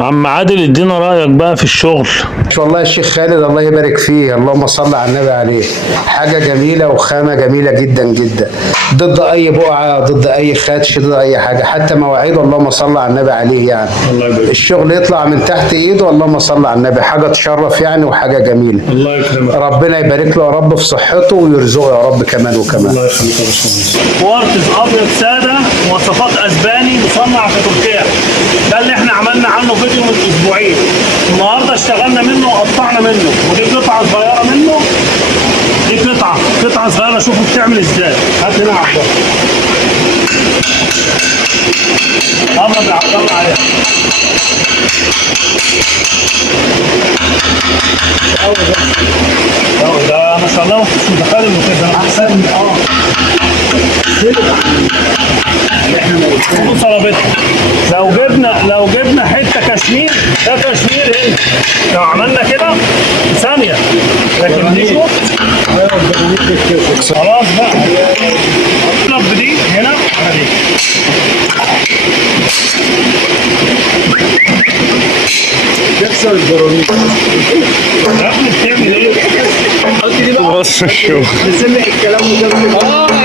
عم عادل ادينا رأيك بقى في الشغل. والله الشيخ خالد الله يبارك فيه، اللهم صل على النبي عليه. حاجة جميلة وخامة جميلة جدا جدا، ضد أي بقعة، ضد أي خدش، ضد أي حاجة، حتى مواعيده اللهم صل على النبي عليه يعني. الله يبارك. الشغل يطلع من تحت إيده، اللهم صل على النبي، حاجة تشرف يعني وحاجة جميلة. الله يكرمك. ربنا يبارك له يا رب في صحته ويرزقه يا رب كمان وكمان. الله يخليك يا باشمهندس. كوارتز ابيض ساده مواصفات اسباني مصنع في تركيا. ده اللي احنا عملنا عنه فيديو من اسبوعين. النهارده اشتغلنا منه وقطعنا منه، ودي قطعه صغيره منه. دي قطعه صغيره، شوفوا بتعمل ازاي. هات هنا يا عبد الله. قرب يا عبد الله عليها. ده ما شاء الله ما كنتش متخيل انه كده احسن من لو جبنا حته كشمير، ده كشمير هنا لو عملنا كده ثانيه، لكن دي شوف خلاص بقى. اطلب دي هنا على دي. تكسر الجرانيت. بتعمل ايه؟ بص شوف سمع الكلام وكمل.